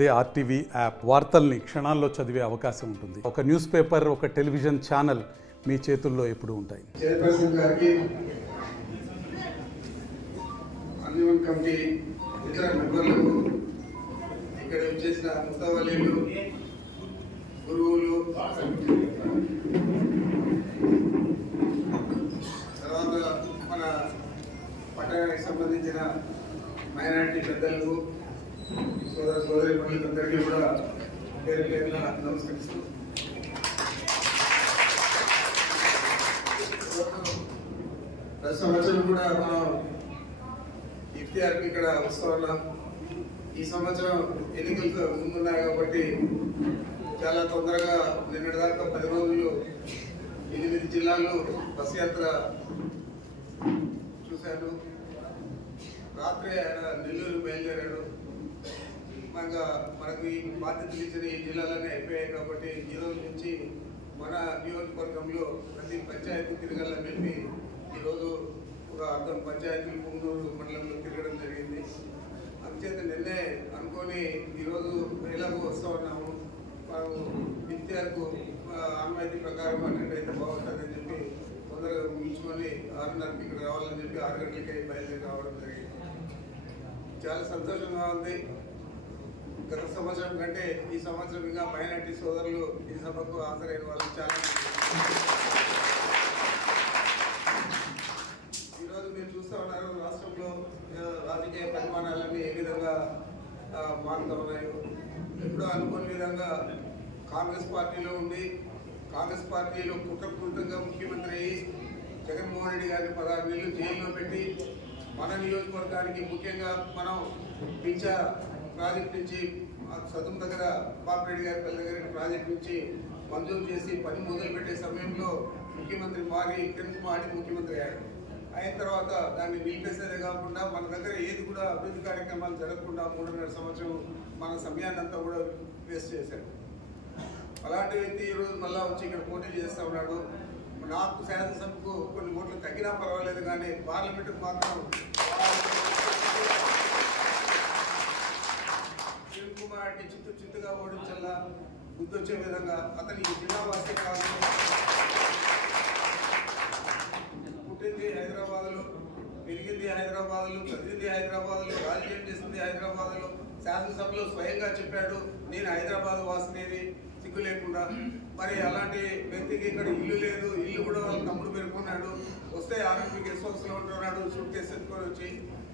అదే RTV app వార్తల్ని క్షణాల్లో చదివే అవకాశం ఉంటుంది. ఒక న్యూస్ పేపర్, ఒక టెలివిజన్ ఛానల్ మీ చేతుల్లో ఎప్పుడూ ఉంటాయి. చైర్పర్సన్ గారికి, అన్నివన్ కమిటీ ఇతర మెంబర్లకు, ఇక్కడ వచ్చేసిన ముస్తవలీలు, గురువులు, తర్వాత మన పట్టణానికి సంబంధించిన మైనారిటీ పెద్దలకు, సోదర సోదరి మనులందరికీ కూడా పేరు పేరున నమస్కరిస్తూ, ప్రతి సంవత్సరం కూడా మనం ఇఫ్తియార్కి ఇక్కడ వస్తూ ఉన్నాం. ఈ సంవత్సరం ఎన్నికలతో ముందున్నాయి కాబట్టి చాలా తొందరగా నిన్నటిదాకా 10 రోజులు 8 జిల్లాలు బస్ యాత్ర చూశాను. రాత్రి ఆయన నెల్లూరు బయలుదేరాడు. మనకు ఈ బాధ్యతలు ఇచ్చిన ఈ జిల్లాలన్నీ అయిపోయాయి కాబట్టి ఈ రోజు నుంచి మన నియోజకవర్గంలో ప్రతి పంచాయతీ తిరగాలని చెప్పి ఈరోజు ఒక 10 పంచాయతీలు పుంగూరు మండలంలో తిరగడం జరిగింది. అందుచేత నిన్నే అనుకొని ఈరోజు ఎలాగో వస్తూ ఉన్నాము. మనం ఇఫ్తియార్కు ఆన్వాయితీ ప్రకారం అన్నట్టయితే బాగుంటుందని చెప్పి తొందరగా ముగించుకొని 6:30కి ఇక్కడ రావాలని చెప్పి 6 గంటలకి బయలుదేరి రావడం జరిగింది. చాలా సంతోషంగా ఉంది. గత సంవత్సరం కంటే ఈ సంవత్సరం ఇంకా మైనారిటీ సోదరులు ఈ సభకు హాజరైన వాళ్ళు చాలా. ఈరోజు మీరు చూస్తూ ఉన్నారు రాష్ట్రంలో రాజకీయ పరిమాణాలన్నీ ఏ విధంగా మారుతూ ఉన్నాయో. ఎప్పుడో అనుకోని విధంగా కాంగ్రెస్ పార్టీలో ఉండి కాంగ్రెస్ పార్టీలో కుట్రపూరితంగా ముఖ్యమంత్రి అయ్యి జగన్మోహన్ రెడ్డి గారిని 16 నెలలు జైల్లో పెట్టి మన నియోజకవర్గానికి ముఖ్యంగా మనం పింఛా ప్రాజెక్ట్ నుంచి సదుం దగ్గర పాపిరెడ్డి గారి పల్లి దగ్గర ప్రాజెక్ట్ నుంచి మంజూరు చేసి పని మొదలుపెట్టే సమయంలో ముఖ్యమంత్రి మారి కిరణ్ కుమార్ ముఖ్యమంత్రి అయ్యాడు. అయిన తర్వాత దాన్ని నిలిపేసేదే కాకుండా మన దగ్గర ఏది కూడా అభివృద్ధి కార్యక్రమాలు జరగకుండా 3.5 సంవత్సరం మన సమయాన్ని అంతా కూడా వేస్ట్ చేశాడు. అలాంటి వ్యక్తి ఈరోజు మళ్ళా వచ్చి ఇక్కడ పోటీ చేస్తూ ఉన్నాడు. నాకు శాసనసభకు కొన్ని ఓట్లు తగ్గినా పర్వాలేదు కానీ పార్లమెంటుకు మాత్రం కిరణ్ కుమార్ చిత్తుగా ఓడించల్లా గుర్తొచ్చే విధంగా అతని జిల్లా వాసే కాదు. పుట్టింది హైదరాబాద్లో, పెరిగింది హైదరాబాద్లో, చదివింది హైదరాబాద్లో, రాజకీయం చేసింది హైదరాబాద్లో. శాసనసభలో స్వయంగా చెప్పాడు నేను హైదరాబాద్ వాసినేది సిగ్గు లేకుండా. మరి అలాంటి వ్యక్తికి ఇక్కడ ఇల్లు లేదు, ఇల్లు కూడా వాళ్ళ తమ్ముడు పేర్కొన్నాడు. వస్తే ఆర్ఎంపీ గెస్ట్ హౌస్లో ఉంటున్నాడు. సూట్ కేసు ఎత్తుకొని వచ్చి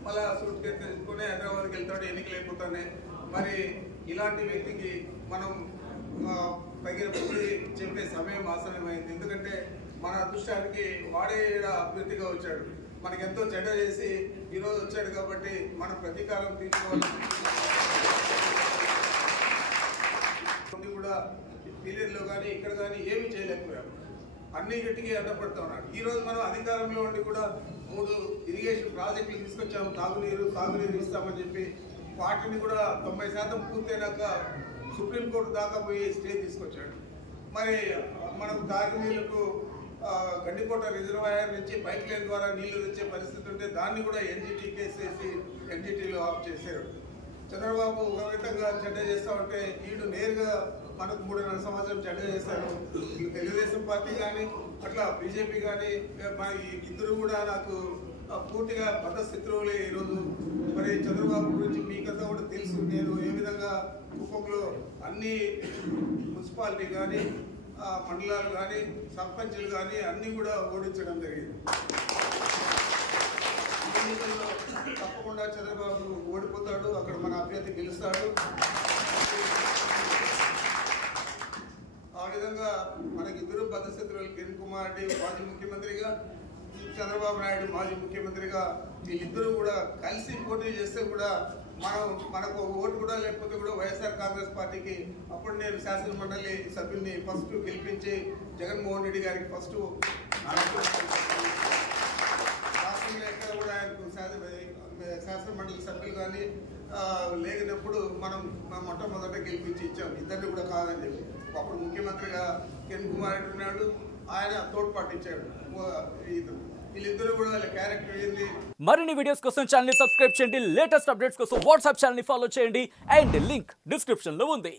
మళ్ళీ సూట్ కేసు ఎత్తుకొని హైదరాబాద్కి వెళ్తాడు. ఎన్నికలు అయిపోతున్నాయి. మరి ఇలాంటి వ్యక్తికి మనం తగిన బుద్ధి చెప్పే సమయం ఆసనమైంది. ఎందుకంటే మన అదృష్టానికి వాడే అభ్యర్థిగా వచ్చాడు. మనకెంతో చెడ్డ చేసి ఈరోజు వచ్చాడు కాబట్టి మన ప్రతీకారం తీసుకోవాలి. కూడా పీరియడ్లో కానీ ఇక్కడ కానీ ఏమీ చేయలేకపోయాం. అన్ని గట్టికి అడ్డపడుతూ ఉన్నాడు. ఈరోజు మనం అధికారంలో ఉండి కూడా 3 ఇరిగేషన్ ప్రాజెక్టులు తీసుకొచ్చాము. సాగునీరు ఇస్తామని చెప్పి వాటిని కూడా 90% పూర్తయినాక సుప్రీంకోర్టు దాకా పోయి స్టే తీసుకొచ్చాడు. మరి మనం తాగునీళ్లకు గండికోట రిజర్వాయర్ నుంచి పైప్ లైన్ ద్వారా నీళ్లు తెచ్చే పరిస్థితి ఉంటే దాన్ని కూడా ఎన్జిటి కేసు వేసి ఎన్జిటిలో ఆఫ్ చేశారు. చంద్రబాబు ఒక విధంగా చెడ్డ చేస్తా ఉంటే వీడు నేరుగా మనకు 3.5 సంవత్సరం చెడ్డ చేశారు. తెలుగుదేశం పార్టీ కానీ అట్లా బీజేపీ కానీ ఇద్దరు కూడా నాకు పూర్తిగా బద్ద శత్రువులే. ఈరోజు మరి చంద్రబాబు గురించి మీకంతా కూడా తెలుసు. నేను ఏ విధంగా కుప్పంలో అన్ని మున్సిపాలిటీ కానీ మండలాలు కానీ సర్పంచులు కానీ అన్నీ కూడా ఓడించడం జరిగింది. ఎన్నికల్లో తప్పకుండా చంద్రబాబు ఓడిపోతాడు. అక్కడ మన అభ్యర్థి గెలుస్తాడు. ఆ విధంగా మనకి ఇద్దరు బద్దశత్రువులు, కిరణ్ కుమార్ రెడ్డి మాజీ ముఖ్యమంత్రిగా, చంద్రబాబు నాయుడు మాజీ ముఖ్యమంత్రిగా, వీళ్ళిద్దరూ కూడా కలిసి పోటీ చేస్తే కూడా మనకు ఒక ఓటు కూడా లేకపోతే కూడా వైఎస్ఆర్ కాంగ్రెస్ పార్టీకి అప్పుడు నేను శాసన మండలి సభ్యుల్ని ఫస్ట్ గెలిపించి జగన్మోహన్ రెడ్డి గారికి ఫస్ట్ రాష్ట్రంలో ఎక్కడ కూడా ఆయనకు శాసన మండలి సభ్యులు కానీ లేనప్పుడు మనం మొట్టమొదట గెలిపించి ఇచ్చాం. ఇద్దరిని కూడా కాదని చెప్పి అప్పుడు ముఖ్యమంత్రిగా కిరణ్ కుమార్ రెడ్డి ఉన్నాడు. ఆయన తోడ్పాటు ఇచ్చాడు. వీళ్ళిద్దరూ కూడా వాళ్ళ క్యారెక్టర్ ఏంది. మరిన్ని వీడియోస్ కోసం ఛానల్ ని సబ్స్క్రైబ్ చేయండి, లేటెస్ట్ అప్డేట్స్ కోసం వాట్సాప్ ఛానల్ ని ఫాలో చేయండి అండ్ లింక్ డిస్క్రిప్షన్ లో ఉంది.